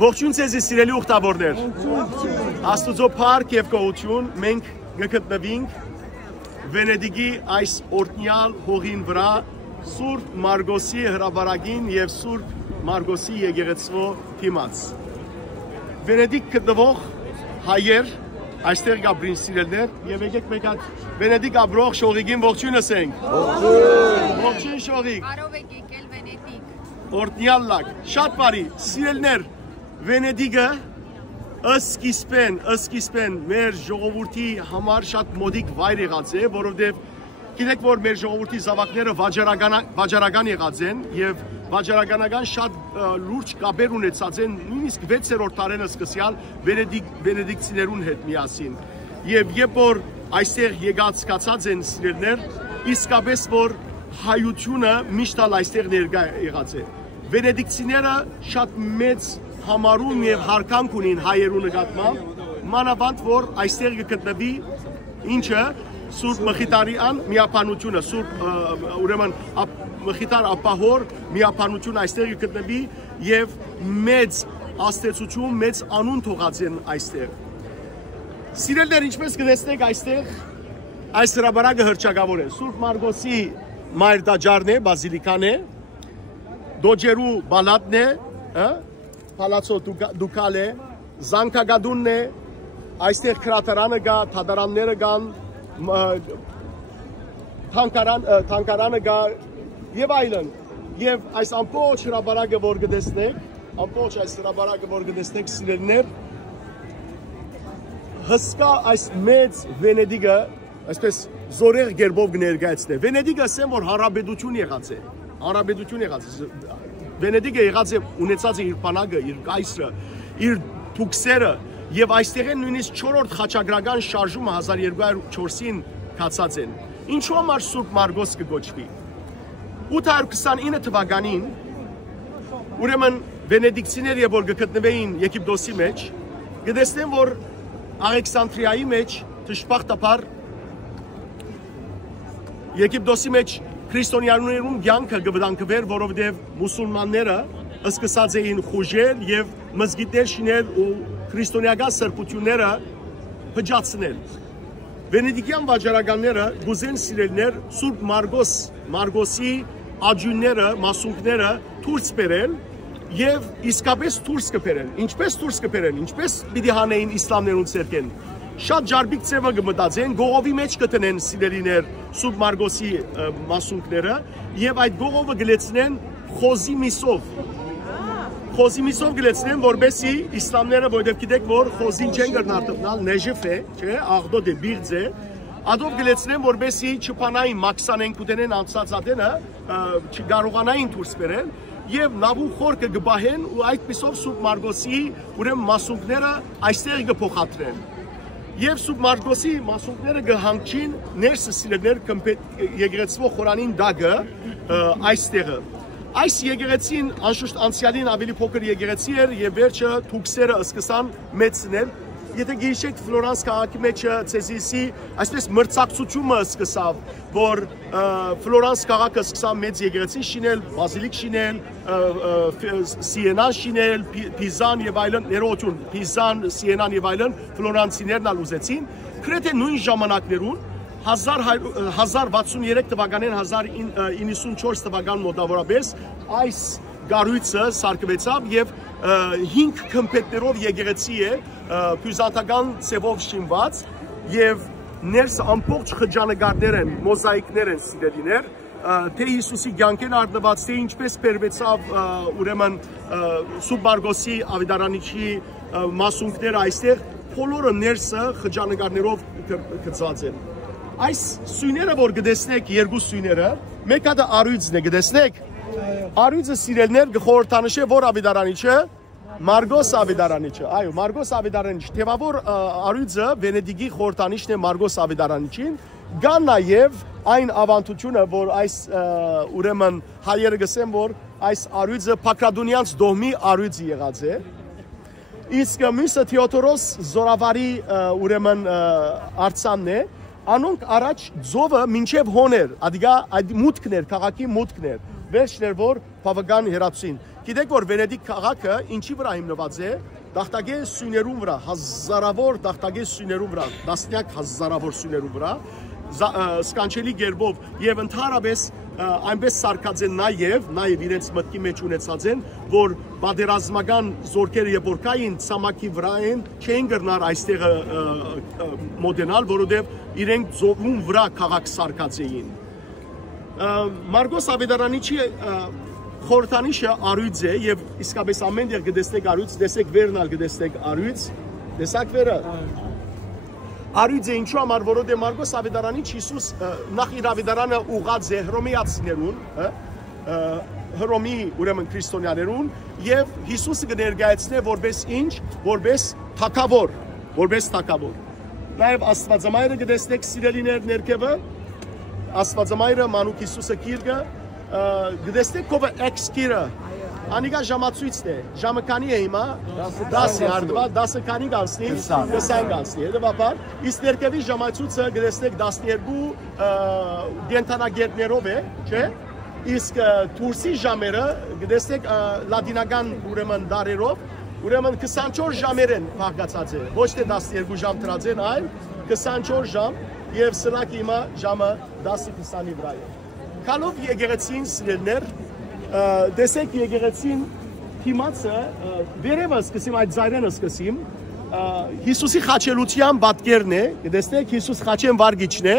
Ողջույն ձեզի սիրելի ուխտավորներ, Աստուծո փառք եւ գոհություն, մենք գտնվենք Վենեդիգի այս օրտնյալ հողին վրա Սուրբ Մարգոսի հրապարակին եւ Սուրբ Մարգոսի եկեղեցու դիմաց։ Վենեդիգ գտնվող հայեր, այստեղ գաբրին սիրելներ եւ եկեք մեկ հատ Վենեդիգ ապրող շողիկին ողջույն ասենք։ Ողջույն շողիկ։ Բարով եք եկել Վենեդիգ։ Օրտնյալ լակ, շատ բարի, սիրելներ, Վենեդիգը ըսկիսպեն մեր ժողովրդի համար շատ մոդիկ վայր եղած է, որովհետև գիտեք, որ մեր ժողովրդի զավակները վաճառական եղած են եւ վաճառականական շատ լուրջ կապեր ունեցած են, նույնիսկ 6-րդ դարերը սկսյալ վենեդիկցիներուն հետ միասին։ Եվ երբ որ այստեղ եկած կացած են սիրելներ, իսկապես որ հայությունը միշտ այստեղ ներկա եղած է։ Վենեդիկցիները շատ մեծ համարում եւ հարկանք ունին հայերու նկատմամբ, մանավանդ որ այստեղ գտնվի ինչը Սուրբ Մխիթարյան միապանությունը, Սուրբ ուրեմն Մխիթար ապահոր միապանությունը այստեղ գտնվի եւ մեծ աստեցություն, մեծ անուն թողած են այստեղ։ Սիրելներ, ինչպես կտեսնեք այստեղ այս հրապարակը հռչակավոր է։ Սուրբ Մարգոսի մայր տաճարն է, բազիլիկան է, Դոջերու բալատն է, Պալացո դուկալ է, Զանքագադունն է, այստեղ քրատարանը կա, թադարանները կան, թանկարանը կա եւ այլն։ Եվ այս ամբողջ հրապարակը որ գտեսնեք, սիրելիներ, հսկա այս մեծ Վենեդիգը, այսպես զորեղ գերբով կներկայացնե։ Վենեդիգը ասեմ, որ հարաբերություն եղած է։ Վենեդիգը եղած է ունեցած է իր բանակը, իր կայսրը, իր թուքսերը եւ այստեղ են նույնիսկ 4-րդ խաչագրական շարժումը 1204-ին կացած են։ Ինչու համար Սուրբ Մարգոս կգոչվի։ 829 թվականին ուրեմն վենեդիկցիները երբ որ գտնվեին Եգիպտոսի մեջ, գտեսնեն որ Ալեքսանդրիայի մեջ դժբախտաբար Եգիպտոսի մեջ քրիստոնյաներուն կյանքը կվտանգվեր, որովհետև մուսուլմանները սկսած էին խուժել եւ մզգիթներ շինել ու քրիստոնեական սրբությունները հջացնել։ Վենեդիկյան վաճառականները գուզեն սիրելներ Սուրբ Մարգոսի աջունները, մասունքները դուրս բերել եւ իսկապես դուրս կբերել։ Ինչպես դուրս կբերել, ինչպես պիտի հանեին իսլամներուն ցերկեն։ Շատ ջարբիկ ձևը կմտածեն, գողովի մեջ կտնեն սիրելիներ Սուրբ Մարգոսի մասունքները եւ այդ գողովը գլեցնեն խոզի միսով գլեցնեն, որբեսի իսլամները, որովհետեւ գիտեք, որ խոզին չեն գտնալ, նեժիֆ է, չէ, աղդոդ է, բիղձ է, ադով գլեցնեն, որբեսի չփանային մաքսանեն կուտենեն անցած ադենը, չկարողանային դուրս բերել եւ նավու խորքը կբահեն ու այդպիսով Սուրբ Մարգոսի ուրեմն մասունքները այստեղ կփոխադրեն։ Եվ Սուրբ Մարգոսի մասունքները կհանգչին ներսը սիրելներ եկեղեցվո խորանին դագը այստեղը։ Այս եկեղեցին անշուշտ անցյալին ավելի փոքր եկեղեցի էր եւ վերջը թուքսերը սկսան մեծնել։ Եթե գիշեք Ֆլորանս քաղաքի մեջ ցեզիսի այսպես մրցակցությունը սկսավ, որ Ֆլորանս քաղաքը սկսավ մեծ եկեղեցի շինել, բազիլիկ շինել, Սիենան շինել, Պիզան եւ այլն, ներողություն, Պիզան, Սիենան եւ այլն ֆլորանցիներն ալ ուզեցին, գրեթե նույն ժամանակներուն 1063 թվականին 1094 թվական մոտավորապես այս գարույցը սարքվեցավ եւ 5 քմփետներով եկեղեցի է բյուզանդական ցևով շինված եւ ներս ամբողջ խճանկարներ են, մոզաիկներ են սիրելիներ, թե Հիսուսի կյանքեն արտնված, թե ինչպես բերվեցավ ուրեմն Սուրբ Մարգոսի ավետարանիչի մասունքները այստեղ, բոլորը ներսը խճանկարներով գծած են։ Այս սույները որ գտեսնեք, երկու սույները, մեկը դա արույցն է, գտեսնեք։ Արույցը սիրելներ գխորհրդանշե որ ավետարանիչը Մարգոս ավետարանիչը, այո, Մարգոս ավետարանիչ, թեվավոր արույցը Վենեդիգի խորհրդանիշն է Մարգոս ավետարանիչին, կա նաև այն ավանդությունը, որ այս ուրեմն հայերը գսեն, որ այս արույցը Փակրադունյանց դոհմի արույցը եղած է, իսկ մյուսը Թեոդորոս Զորավարի ուրեմն արձանն է, անոնք առաջ ձովը մինչև հոներ, ադիգա այդ մուտքներ, քաղաքի մուտքներ, վերջներ որ բավական հերացին։ Գիտեք որ Վենեդիկ քաղաքը ինչի վրա հիմնված է, դախտագե սյուներուն վրա, հազարավոր դախտագե սյուներուն վրա, տասնյակ հազարավոր սյուներուն վրա, սկանչելի գերբով եւ ընդհանրապես այնպես սարքած են նաեւ իրենց մտքի մեջ ունեցած են, որ բادرազմական զորքերը եւ որ կային ցամաքի վրա են, չէին գրնար այստեղ մոդենալ, որովհետեւ իրենք ծովուն վրա քաղաք սարքած էին։ Մարգոս Ավետարանիչի խորհրդանիշը առյուծ է եւ իսկապես ամեն տեղ գտեսնեք առյուծ, տեսեք վերնալ գտեսնեք առյուծ, տեսակ վերը Առյուծ է ինչու համար, որովհետև Մարգոս Ավետարանիչ Հիսուս նախ իր ավետարանը ուղղած է հռոմեացիներուն, Հռոմի ուրեմն քրիստոնյաներուն եւ Հիսուսը կներկայացնե որպես ինչ, որպես թագավոր։ Նաեւ Աստվածամայրը գտեսնեք սիրելիներ ներքևը, Աստվածամայրը Մանուկ Հիսուսը գիրկը, գտեսնեք կովը էքսկիրը, Անիգա ժամացույցն է, ժամը քանի է հիմա, 10 արդվա, 10 քանի գանցնի, 20 գանցնի, հետևաբար, իսկ ներքևի ժամացույցը գտեսնեք 12 դենտանագետներով է, չէ, իսկ դուրսի ժամերը գտեսնեք լատինական ուրեմն դարերով, ուրեմն 24 ժամեր են փակացած է, ոչ թե 12 ժամ դրած են, այլ 24 ժամ եւ սրանք հիմա ժամը 10:20-ի վրա է։ Քալով եկեղեցին սիրելներ Տեսեք եկեղեցին հիմացը վերևը սկսեմ այդ ձայրենը սկսեմ Հիսուսի խաչելության պատկերն է տեսնեք Հիսուս խաչեն վարգիչն է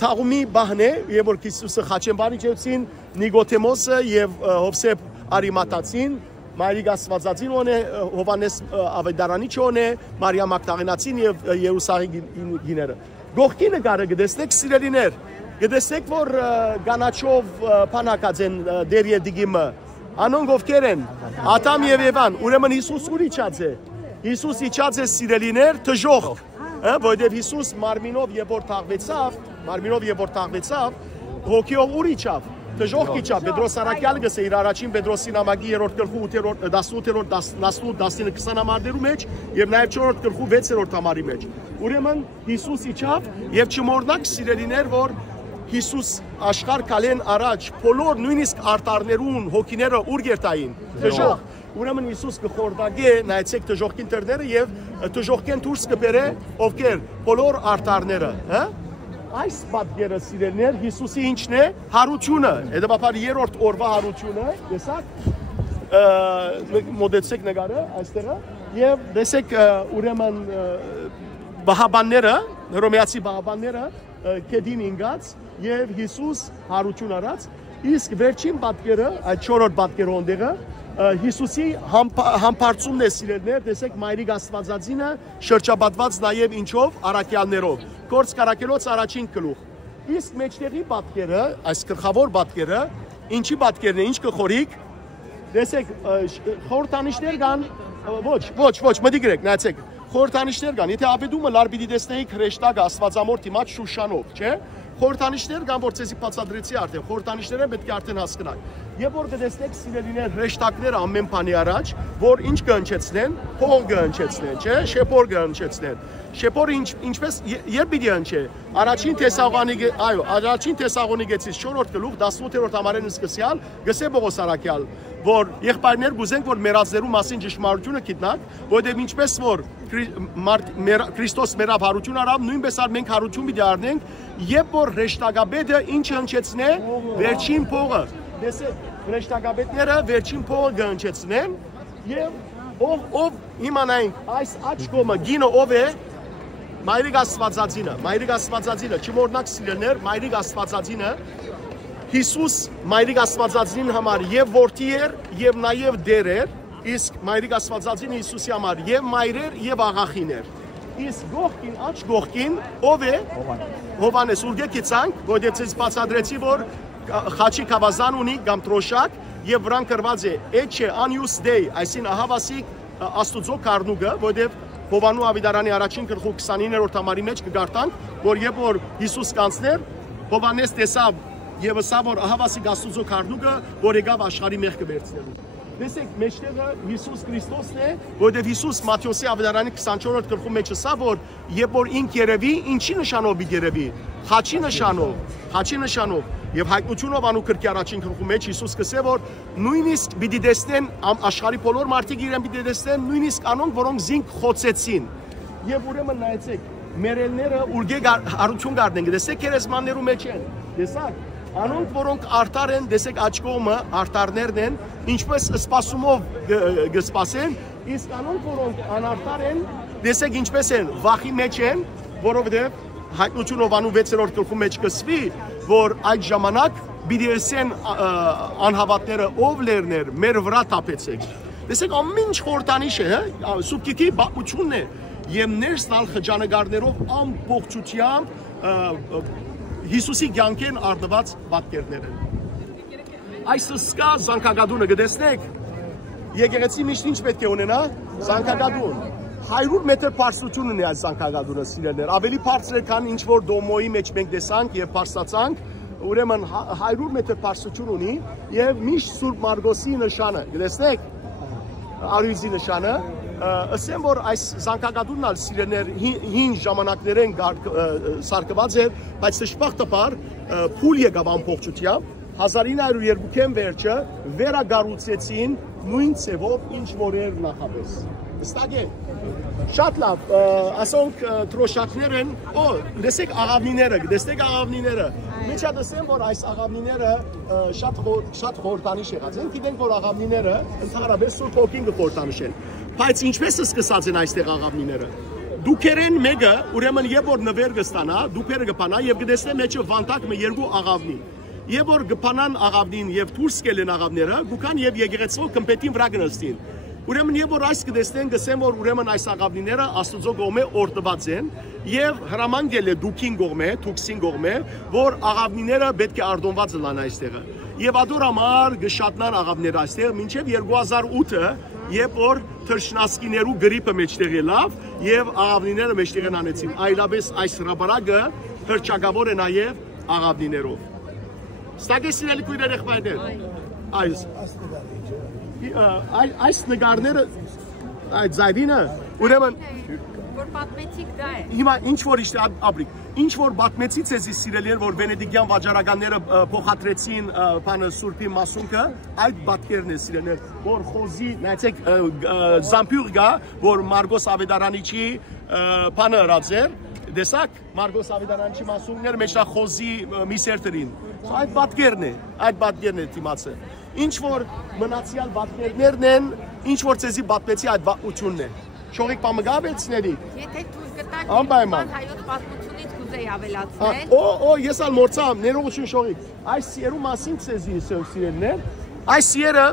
թաղումի բահն է եւ որ Հիսուսը խաչեն վարգիչեցին Նիկոդեմոսը եւ Հովսեփ Արիմաթացին Մարիգ Աստվածածին on է Հովանես Ավետարանիչը on է Մարիամ Մագդաղենացին եւ Երուսաղեմի գիները Գողքի նկարը գտեսնեք սիրելիներ Գտեսեք որ գանաչով փանակած են դեր եդիգիմը անոնք ովքեր են Ադամ եւ Եվան ուրեմն Հիսուս ուր իջած է Հիսուս իջած է սիրելիներ թժող որովհետեւ Հիսուս մարմինով երբ որ թաղվեցավ հոգիով ուր իջավ թժող իջավ Պետրոս Արաքյալը գսե իր առաջին Պետրոսի նամակի 3-րդ գլխու 8-րդ 18-րդ 19 համարներու մեջ եւ նաեւ 4-րդ գլխու 6-րդ համարի մեջ ուրեմն Հիսուս իջավ եւ չմոռնաք սիրելիներ որ Հիսուս աշխարհ կալեն առաջ բոլոր նույնիսկ արտարներուն հոգիները ուր գերտային թժող ուրեմն Հիսուս կխորտագե նայեցեք թժողքին տերները եւ թժողքեն դուրս կբերե ովքեր բոլոր արտարները այս պատկերը սիրելներ Հիսուսի ինչն է հարությունը հետեւաբար երրորդ օրվա հարությունը տեսակ մոդեցեք նկարը այստեղը եւ տեսեք ուրեմն բահաբանները հռոմեացի բահաբանները կեդին ինգած եւ Հիսուս հարություն արած իսկ վերջին պատկերը այդ 4-րդ պատկերը ոնդեղը Հիսուսի համբարձումն է սիրելներ տեսեք Մայրիկ Աստվածածինը շրջապատված նաեւ ինչով արաքյալներով Գործ կարակելոց առաջին գլուխ իսկ մեջտեղի պատկերը այս գլխավոր պատկերը ինչի պատկերն է ինչ կխորիկ տեսեք խորտանիշներ կան ոչ մտի գրեք նայեցեք խորտանիշներ կան եթե ապետումը լար պիտի տեսնեիք հրեշտակը Աստվածամոր դիմաց Շուշանով չէ խորտանիշներ կան որ ցեզի բացադրեցի արդեն խորտանիշները պետք է արդեն հասկանաք Եվ որ կտեսնեք սիրելիներ հրեշտակները ամեն բանի առաջ, որ ինչ կհնչեցնեն, փող կհնչեցնեն, չէ, շեփոր կհնչեցնեն։ Շեփորը ինչպես երբ պիտի հնչե։ Առաջին Թեսաղոնիկեցից 4-րդ գլուխ 18-րդ համարեն սկսյալ գսե Պողոս Արաքյալ, որ եղբայրներ գուզենք որ մեռածներու մասին ճշմարտությունը գիտնանք, որովհետև ինչպես որ Քրիստոս մերավ հարություն արավ, նույնպես ալ մենք հարություն պիտի առնենք, երբ որ հրեշտակաբեդը ինչ հնչեցնե, վերջին փողը Տեսեք, հրեշտակաբետները վերջին փողը կհնչեցնեն եւ ով իմանայինք այս աջ կողմը գինը ով է Մայրիկ Աստվածածինը չմոռնաք սիրելներ Մայրիկ Աստվածածինը Հիսուս Մայրիկ Աստվածածին համար եւ որդի էր եւ նաեւ դեր էր իսկ Մայրիկ Աստվածածինը Հիսուսի համար եւ մայրեր եւ աղախին էր իսկ գողքին աջ գողքին ով է Հովանես ուրգեքիցանք որտեղ ցես բացադրեցի որ Խաչի կավազան ունի կամ տրոշակ եւ վրան կրված է Էչե Անյուս Դեյ այսին ահավասիկ Աստուծո կառնուկը որովհետեւ Հովանու Ավետարանի առաջին գլխու 29-րդ համարի մեջ կգարտանք որ երբ որ Հիսուս կանցներ Հովանես տեսավ եւ ասավ որ ահավասիկ Աստուծո կառնուկը որ եկավ աշխարհի մեղքը վերցնելու Տեսեք մեջտեղը Հիսուս Քրիստոսն է որովհետեւ Հիսուս Մատթեոսի Ավետարանի 24-րդ գլխու մեջ ասավ որ երբ որ ինք երևի ինչի նշանով երևի Խաչի նշանով Եվ հայտնությունով անու կրկի առաջին գլխու մեջ Հիսուս կսե որ նույնիսկ պիտի տեսնեն աշխարհի բոլոր մարդիկ իրեն պիտի տեսնեն նույնիսկ անոնք որոնք զինք խոցեցին։ Եվ ուրեմն նայեցեք մերելները ուրգե հարություն գարնեն դեսեք քերեսմաններու մեջ են։ Տեսակ անոնք որոնք արտար են դեսեք աջ կողմը արտարներն են ինչպես սպասումով գսպասեն իսկ անոնք որոնք անարտար են դեսեք ինչպես են վախի մեջ են որովհետև հայտնությունով անու 6-րդ գլխու մեջ կսվի որ այդ ժամանակ պիտի ասեն անհավատները ով լերներ մեր վրա տապեցեք դեսեք ամեն ինչ խորտանիշ է սուբկիքի բացությունն է եւ ներսնալ խճանագարներով ամբողջությամբ Հիսուսի կյանքեն արդված պատկերներ են այս սկա զանգակադունը գտեսնեք եկեղեցի միշտ ինչ պետք է ունենա զանգակադուն 100 մետր բարձրություն ունի այս զանգակադունը սիրելիներ ավելի բարձր է քան ինչ որ դոմոյի մեջ մենք տեսանք եւ բարձրացանք ուրեմն 100 մետր բարձրություն ունի եւ միշտ Սուրբ Մարգոսի նշանը գտեսնեք արույցի նշանը ասեմ որ այս զանգակադունն ալ սիրելիներ հին ժամանակներեն սարկված էր բայց դժբախտաբար փուլ եկավ ամբողջությամբ 1902-ին վերջը վերագառուցեցին նույն ցևով ինչ որ էր նախապես Ստակ է շատ լավ ասոնք տրոշակներ են դեսեք աղավնիները դեսեք աղավնիները Մենք ասեմ որ այս աղավնիները շատ խորտանիշ եղած են գիտենք որ աղավնիները ընդհանրապես Սուրբ Հոգին կխորտանիշեն բայց ինչպես է սկսած են այստեղ աղավնիները դուքերեն մեկը ուրեմն երբ որ նվեր կստանա դուքերը կփանա եւ կտեսնե մեջը վանտակ մը երկու աղավնի Եվ որ գփանան աղավնին եւ դուրս կելեն աղավները գուքան եւ եկեղեցու կմպետին վրա գնստին Ուրեմն եւ որ այս կտեսնեն գսեմ որ ուրեմն այս աղավնիները Աստծո կողմէ օրդված են եւ հրամանգել է դուքին կողմէ թուքսին կողմէ որ աղավնիները պետք է արտոնված լան այստեղը եւ ադոր համար գշատնան աղավները այստեղ մինչեւ 2008-ը երբ որ թրջնասկիներու գրիպը մեջտեղ ելավ եւ աղավնիները մեջտեղ անեցին այլապես այս հրաբարակը հրճակավոր է նաեւ աղավնիներով Ստագեսիրելի քույրեր եղբայրներ այս նկարները այդ զայդինը ուրեմն որ պատմեցիք դա է հիմա ինչ որ իշտե ապրիկ ինչ որ պատմեցից էսի սիրելի որ վենեդիկյան վաճառականները փոխադրեցին բանը Սուրբի մասունքը այդ պատկերն է սիրելիներ որ խոզի նայեցեք զամպյուր գա որ Մարգոս Ավետարանիչի բանը հրացեր Դեսակ Մարգոս Ավետարանիչի մասունքները մեջտեղ խոզի միսերտրին այդ պատկերն է դիմացը ինչ որ մնացյալ պատկերներն են ինչ որ ցեզի պատմեցի այդ պատմությունն է շողիկ պամգաբեցների Եթե դուք գտաք հայոց պատմությունից կուզեի ավելացնել ես ալ մորցամ ներողություն շողիկ այս սիրու մասին ցեզի սիրելներ այս սիրը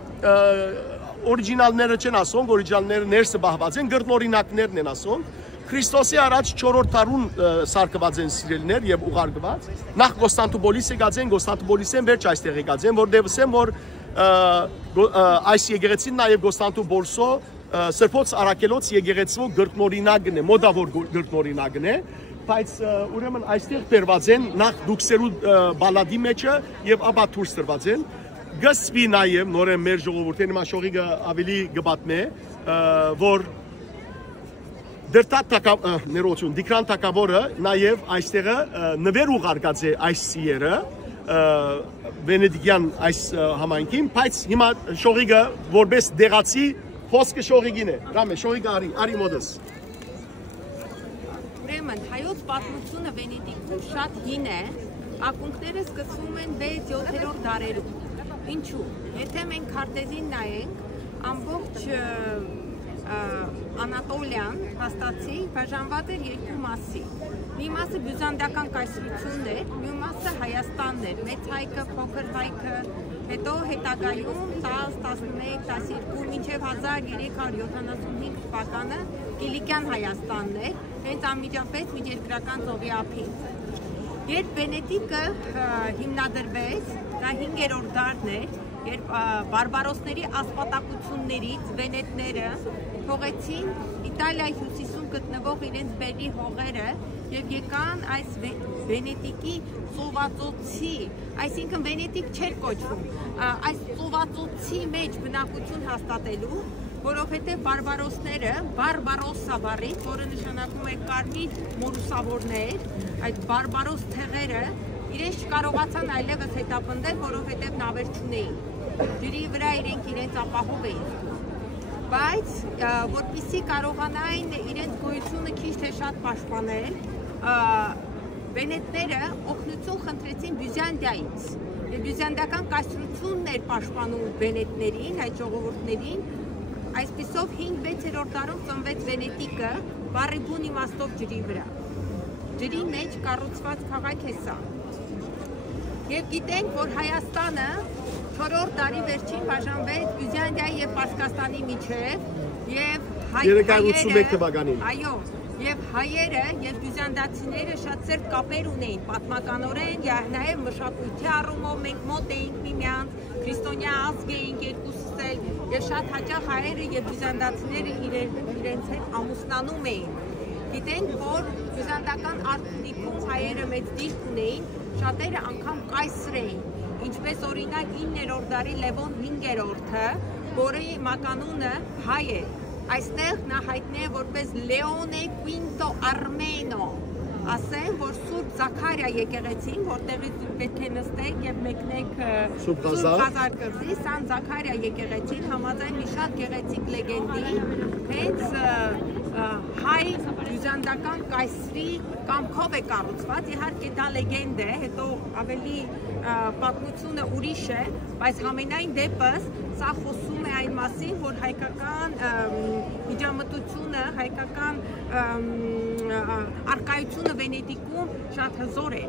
օրիջինալները չեն ասում օրիջինալները ներսը բահված են գրտնօրինակներն են ասում Քրիստոսի առաջ 4-րդ տարուն սարկված են սիրելիներ եւ ուղարկված նախ Կոստանդնուպոլիս եկած են Կոստանդնուպոլիսեն վերջ այստեղ եկած են որ դեպսեմ որ այս եկեղեցին նաեւ Կոստանդնուպոլսո Սրբոց Արաքելոց եկեղեցու գրտնօրինակն է մոդավոր գրտնօրինակն է բայց ուրեմն այստեղ բերված են նախ դուքսերու բալադի մեջը եւ ապա դուրս տրված են գսվի նաեւ նորեն մեր ժողովուրդին հիմա շողիկը ավելի գբատմե որ ներողություն Դիկրան Թակավորը նաև այստեղը նվեր ուղարկած է այս սիերը վենեդիկյան այս համայնքին բայց հիմա շողիկը որպես դեղացի խոսքը շողիկին է ռամե շողիկը արի մոդես Ուրեմն հայոց պատմությունը Վենետիկում շատ հին է ակունքները սկսվում են 6-7-րդ դարերում ինչու եթե մենք քարտեզին նայենք ամբողջ Անատոլիան հաստացի բաժանված էր երկու մասի մի մասը բյուզանդական կայսրությունն էր մի մասը Հայաստանն էր մեծ հայքը փոքր հայքը հետո հետագայում 10, 11, 12 մինչև 1375 թվականը Կիլիկյան Հայաստանն էր հենց անմիջապես միջերկրական ծովի ափին երբ Վենետիկը հիմնադրվեց դա 5-րդ դարն էր երբ բարբարոսների ասպատակություններից վենետները թողեցին Իտալիայի հյուսիսում գտնվող իրենց բերրի հողերը եւ եկան այս Վենետիկի ծովածոցի, այսինքն Վենետիկ չէր կոչվում, այս ծովածոցի մեջ բնակություն հաստատելու, որովհետեւ բարբարոսները բարբարոսա բառից, որը նշանակում է կարմիր մորուսավորներ, այդ բարբարոս թեղերը իրենց չկարողացան այլևս հետապնդել, որովհետև նավեր չունեին։ Ջրի վրա իրենց ապահով էին զգում։ Բայց որպեսզի կարողանային իրենց գոյությունը քիչ թե շատ պաշտպանել, վենետները օգնություն խնդրեցին Բյուզանդիայից։ Բյուզանդիական կայսրությունն էր պաշտպանում վենետներին, այդ ժողովուրդներին։ Այսպիսով 5-6-րդ դարում ծնվեց Վենետիկը բառի բուն իմաստով ջրի վրա։ Ջրի մեջ կառուցված քաղաք է սա։ Եվ գիտենք, որ Հայաստանը 4-րդ դարի վերջին բաժանվեց Բյուզանդիայի եւ Պարսկաստանի միջև եւ 381 թվականին։ Այո, եւ հայերը եւ բյուզանդացիները շատ ծեր կապեր ունեին պատմականորեն, նաեւ մշակույթի առումով մենք մոտ էինք միմյանց, քրիստոնյա ազգ էինք երկուսս էլ, եւ շատ հաճախ հայերը եւ բյուզանդացիները իրենց հետ ամուսնանում էին։ Գիտենք, որ բյուզանդական արտիկում հայերը մեծ դիրք ունեին, շատերը անգամ կայսր էին, ինչպես օրինակ 9-րդ դարի Լևոն 5-րդը, որի մականունը հայ է։ Այստեղ նա հայտնի է որպես Լեոնե Կվինտո Արմենո, ասեն, որ Սուրբ Զաքարիա եկեղեցին, որտեղից պետք է նստեք եւ մեկնեք Սուրբ Ղազար կղզի, Սան Զաքարիա եկեղեցին համաձայն մի շատ գեղեցիկ լեգենդի, հենց հայ բյուզանդական կայսրի կամքով է կառուցված, իհարկե դա լեգենդ է, հետո ավելի պատմությունը ուրիշ է, բայց համենայն դեպս սա խոսում է այն մասին, որ հայկական միջամտությունը, հայկական արկայությունը Վենետիկում շատ հզոր է,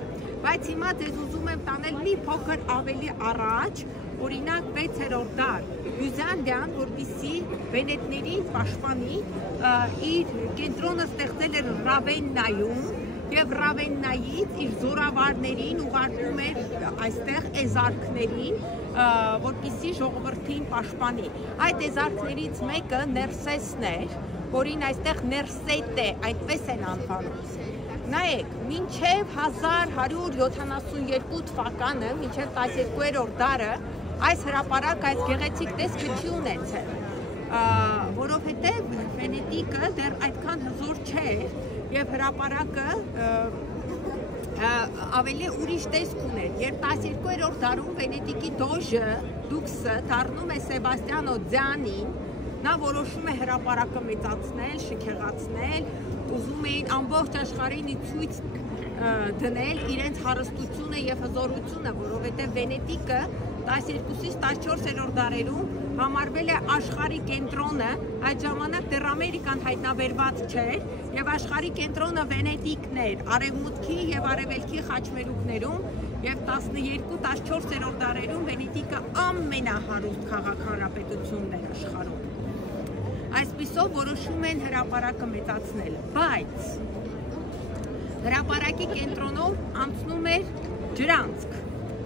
բայց հիմա ձեզ ուզում եմ տանել մի փոքր ավելի առաջ, օրինակ 6-րդ դար, Բյուզանդիան, որպեսզի վենետներին պաշտպանի, իր կենտրոնը ստեղծել էր Ռավեննայում եւ Ռավեննայից իր զորավարներին ուղարկում էր այստեղ էզարքներին, որպեսզի ժողովրդին պաշտպանի։ Այդ էզարքներից մեկը Ներսեսն էր, որին այստեղ Ներսետե, այդպես են անվանում։ Նայեք, մինչև 1172 թվականը, մինչև 12-րդ դարը, այս հրապարակ, այս գեղեցիկ տեսքը չի ունեցել, որովհետև Վենետիկը դեռ այդքան հզոր չէր եւ հրապարակը ավելի ուրիշ տեսք ուներ։ Երբ 12-րդ դարում Վենետիկի դոժը դուքսը դառնում է Սեբաստիանո Ձյանին, նա որոշում է հրապարակը մեծացնել, շքեղացնել, ուզում էին ամբողջ աշխարհին ցույց դնել իրենց հարստությունը եւ հզորությունը, որովհետեւ Վենետիկը 12-ից 14-րդ դարերում համարվել է աշխարհի կենտրոնը, այդ ժամանակ դեռ Ամերիկան հայտնաբերված չէր եւ աշխարհի կենտրոնը Վենետիկն էր, արևմուտքի եւ արևելքի խաչմերուկներում եւ 12-14-րդ դարերում Վենետիկը ամենահարուստ քաղաք-հանրապետությունն էր աշխարհում։ Այսպիսով որոշում են հրապարակը մեծացնել, բայց հրապարակի կենտրոնով անցնում էր ջրանցք,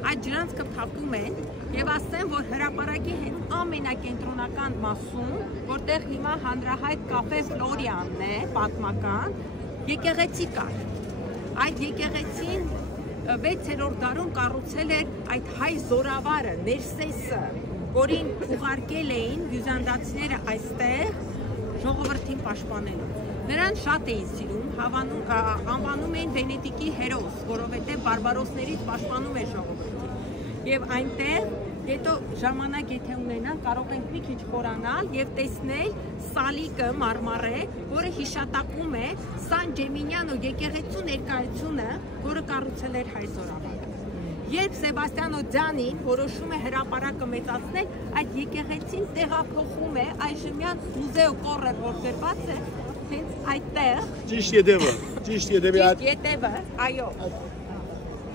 այդ ջրանցքը փակում են եւ ասեն, որ հրապարակի հենց ամենակենտրոնական մասում, որտեղ հիմա հանրահայտ կաֆե Ֆլորիանն է, պատմական, եկեղեցի կար։ Այդ եկեղեցին 6-րդ դարում կառուցել էր այդ հայ զորավարը, Ներսեսը, որին ուղարկել էին բյուզանդացիները այստեղ ժողովրդին պաշտպանելու։ Նրան շատ էին սիրում, անվանում էին Վենետիկի հերոս, որովհետև բարբարոսներից պաշտպանում էր ժողովրդին։ Եվ այնտեղ, հետո ժամանակ եթե ունենան, կարող ենք մի քիչ խորանալ եւ տեսնել Սալիկը մարմարե, որը հիշատակում է Սան Ջեմինյանո եկեղեցու ներկայությունը, որը կառուցել էր հայ զորավարը։ Երբ Սեբաստիանո Ձյանին որոշում է հրապարակը մեծացնել, այդ եկեղեցին տեղափոխում է այժմյան Մուզեո Կորրեր, որ գրված է, հենց այդտեղ։ Ճիշտ ետևը, այո։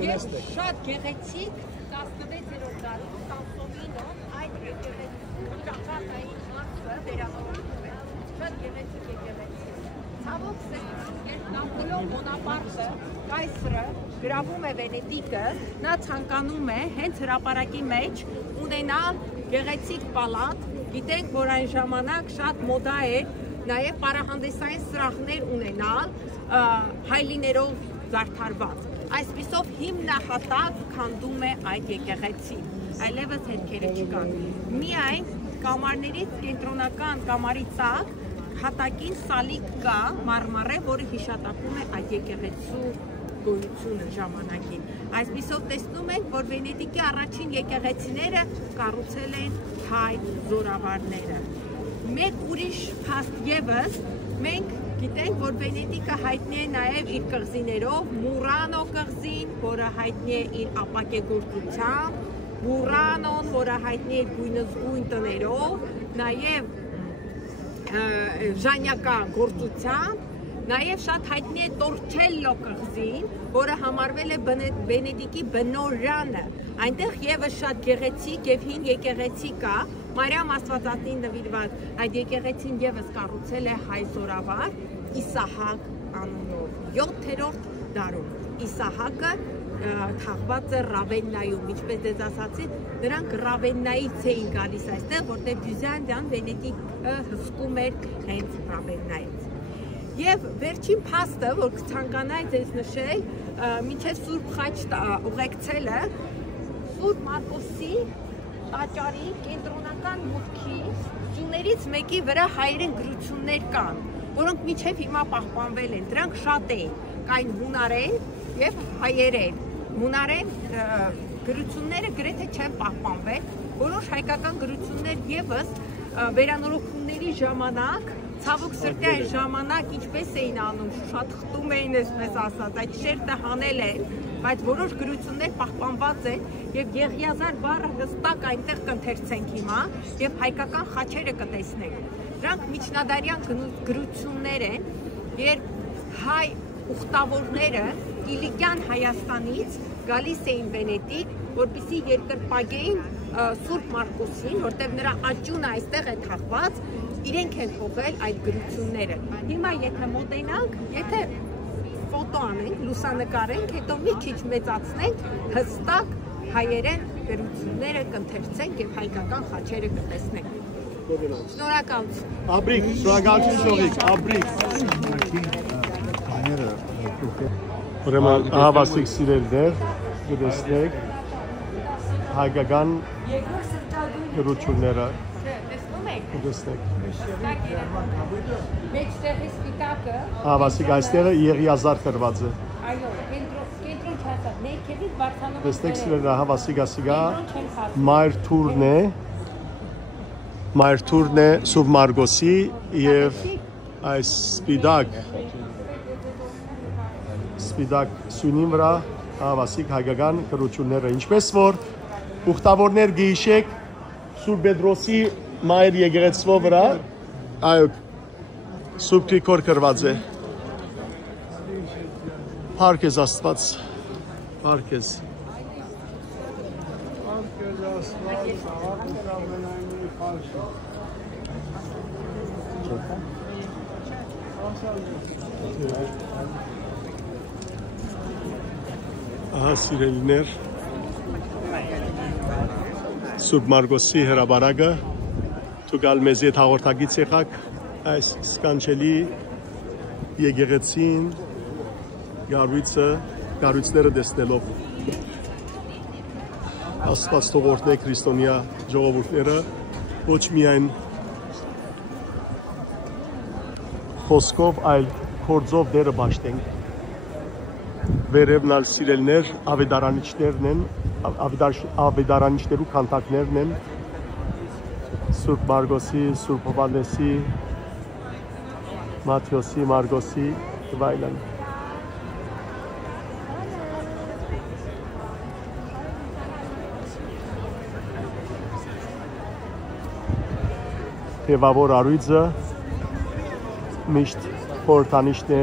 Եվ շատ գեղեցիկ 16-րդ դարում Սանսովինոն այդ եկեղեցու ճակատային հարցը վերահսկում է։ Շատ գեղեցիկ եկեղեցի։ Ցավոք սերտ, երբ Նապոլեոն Բոնապարտը, կայսրը, գրավում է Վենետիկը, նա ցանկանում է հենց հրապարակի մեջ ունենալ գեղեցիկ պալատ, գիտենք, որ այն ժամանակ շատ մոդա է նաև պարահանդեսային սրահներ ունենալ հայլիներով զարդարված։ Այսպիսով հիմնահատակ քանդում է այդ եկեղեցին, այլևս հետքերը չկան։ Միայն կամարներից կենտրոնական կամարի տակ հատակին սալիկ կա մարմարե, որը հիշատակում է այդ եկեղեցու գոյությունը ժամանակին։ Այսպիսով տեսնում ենք, որ Վենետիկի առաջին եկեղեցիները կառուցել են հայ զորավարները։ Մեկ ուրիշ փաստ ևս մենք գիտենք, որ Վենետիկը հայտնի է նաև իր կղզիներով, Մուրանո կղզին, որը հայտնի է իր ապակեգործությամբ, Մուրանոն, որը հայտնի է գույնզգույն տներով, նաև ժանյական գործությամբ, նաև շատ հայտնի է Տորչելլո կղզին, որը համարվել է Վենետիկի բնօրրանը։ Այնտեղ ևս շատ գեղեցիկ եւ հին եկեղեցի կա, Մարիամ Աստվածածին նվիրված, այդ եկեղեցին ևս կառուցել է հայ զորավար Իսահակ անունով 7-րդ դարում։ Իսահակը թաղված է Ռավեննայում, ինչպես դες ասացի, նրանք Ռավեննայից էին գալիս այստեղ, որտեղ Բյուզանդիան Վենետիկը հսկում էր հենց Ռավեննայից։ Եվ վերջին փաստը, որ կցանկանայի ձեզ նշել, մինչև Սուրբ Խաչ ուղեկցելը, Սուրբ Մարկոսի տաճարի կենտրոնական մուտքի սյուներից մեկի վրա հայերեն գրություններ կան, որոնք մինչև հիմա պահպանվել են, դրանք շատ էին, կային հունարեն և հայերեն։ Հունարեն գրությունները գրեթե չեն պահպանվել, որոշ հայկական գրություններ ևս վերանորոգումների ժամանակ, ցավոք սրտի այն ժամանակ ինչպես էին անում, շատ խտում էին, այսպես ասած, այդ շերտը հանել են, բայց որոշ գրություններ պահպանված են եւ Եղիազար բառը հստակ այնտեղ կընթերցենք հիմա եւ հայկական խաչերը կտեսնենք։ Դրանք միջնադարյան գրություններ են, երբ հայ ուխտավորները Կիլիկյան Հայաստանից գալիս էին Վենետիկ, որպեսզի երկրպագեին Սուրբ Մարկոսին, որտեղ նրա աճյունը այստեղ է թաղված, իրենք են թողել այդ գրությունները։ Հիմա եթե մոտենանք, եթե ֆոտո անենք, լուսանկարենք, հետո մի քիչ մեծացնենք, հստակ հայերեն գրությունները կընթերցենք եւ հայկական խաչերը կտեսնենք։ Շնորհակալություն։ Աբրիկ, շնորհակալություն Շովիկ, աբրիկ։ Ուրեմն ահավասիկ սիրելիներ, գտեսնեք հայկական գրությունները գտեսնեք։ Մեջտեղի սպիտակը Ահավասիկ այստեղը Եղիազար կրված է։ այո, կենտրոն չհասած, ներքևից բարձանալու Տեսնեք սիրելիներ, ահավասիկ ասիգա մայր թուրն է Սուրբ Մարգոսի եւ այս սպիտակ սյունին վրա ահավասիկ հայկական գրությունները, ինչպես որ ուխտավորներ գիշեք Սուրբ Պետրոսի մայր եկեղեցվո վրա, այո, Սուրբ Գրիգոր գրված է։ Փառք ես Աստված, փառք ես։ Ահա սիրելիներ, Սուրբ Մարգոսի հրաբարակը, թուգալ մեզ հետ հաղորդագից եղաք այս սկանչելի եկեղեցին գառույցները տեսնելով։ Աստված թող օրհնի քրիստոնյա ժողովուրդները ոչ միայն խոսքով, այլ փորձով դերը բաշխենք։ Վերևնալ սիրելներ ավետարանիչներու քանդակներն են Սուրբ Մարգոսի, Սուրբ Հովհաննեսի, Մատթեոսի, Մարգոսի եւ այլն։ Թևավոր առույցը միշտ խորհրդանիշն է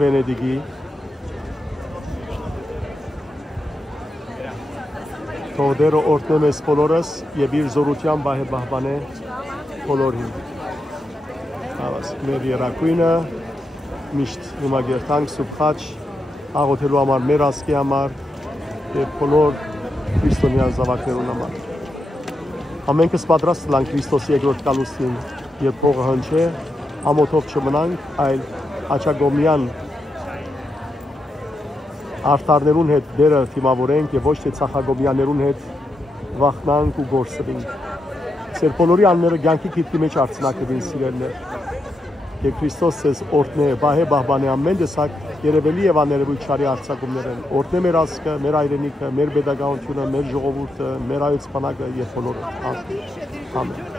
Վենետիկի։ Թող դերը օրհնե մեզ բոլորս եւ իր զորության պահպանե բոլորին։ Մեր երակույնը միշտ իմագերտանք Սուրբ Խաչ աղոթելու համար մեր ազգի համար եւ բոլոր քրիստոնյա զավակներուն համար։ Ամենքս պատրաստ ենք Քրիստոսի երկրորդ գալուստին, երբ փողը հնչե, ամոթով չմնանք, այլ աչագոմյան արդարներուն հետ դերը թիմավորենք եւ ոչ թե ցախագոմյաներուն հետ վախնանք ու գործվենք։ Ձեր բոլորի անունները կյանքի քիթի մեջ արցնակվին սիրելներ։ Եվ Քրիստոս ձեզ օրհնե, պահե, պահպանե ամեն տեսակ երևելի եւ աներևույթ չարի արձակումներ են։ Օրհնե մեր ազգը, մեր հայրենիքը, մեր pedagogiությունը, մեր ժողովուրդը, մեր հայոց բանակը եւ բոլորը։ Ամեն։